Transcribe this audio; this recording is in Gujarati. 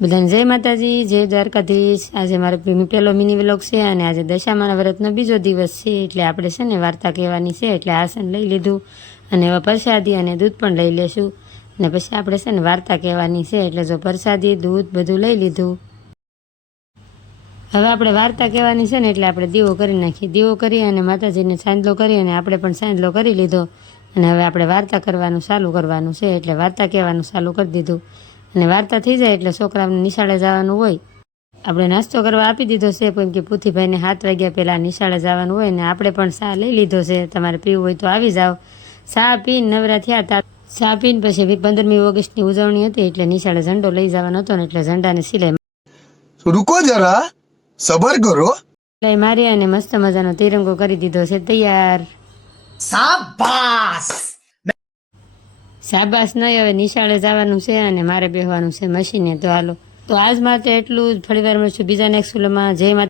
બધાને જય માતાજી, જય દ્વારકાધીશ। આજે મારો પહેલો મિની વ્લોગ છે અને આજે દશામાના વ્રતનો બીજો દિવસ છે, એટલે આપણે છે ને વાર્તા કહેવાની છે। એટલે આસન લઈ લીધું અને હવે પ્રસાદી અને દૂધ પણ લઈ લેશું અને પછી આપણે છે ને વાર્તા કહેવાની છે। એટલે જો પ્રસાદી દૂધ બધું લઈ લીધું, હવે આપણે વાર્તા કહેવાની છે ને એટલે આપણે દીવો કરી નાખીએ। દીવો કરી અને માતાજીને સાંજલો કરી અને આપણે પણ સાંજલો કરી લીધો અને હવે આપણે વાર્તા કરવાનું ચાલુ કરવાનું છે। એટલે વાર્તા કહેવાનું ચાલુ કરી દીધું અને વાર્તા થઈ જાય એટલે છોકરાઓને નિશાળે જવાનું હોય, આપણે નાસ્તો કરવા આપી દીધો છે, કેમ કે પૂથીભાઈને 7 વાગ્યા પહેલાં નિશાળે જવાનું હોય ને આપણે પણ ચા લઈ લીધો છે। તમારે પીવું હોય તો આવી જાઓ। ચા પીને નવરા થયા હતા, ચા પીને પછી 15મી ઓગસ્ટની ઉજવણી હતી એટલે નિશાળે ઝંડો લઈ જવાનો હતો ને એટલે ઝંડાને સિલાઈ रुको जरा सबर करो। મારી અને મસ્ત મજાનો તિરંગો કરી દીધો છે તૈયાર। શાબાશ નહીં, હવે નિશાળે જવાનું છે અને મારે બેસવાનું છે મશીને। તો હાલો, તો આજ માટે એટલું જ, ફરી વાર મળશું બીજા નેક્સ્ટ વિડીયોમાં। જય માતા।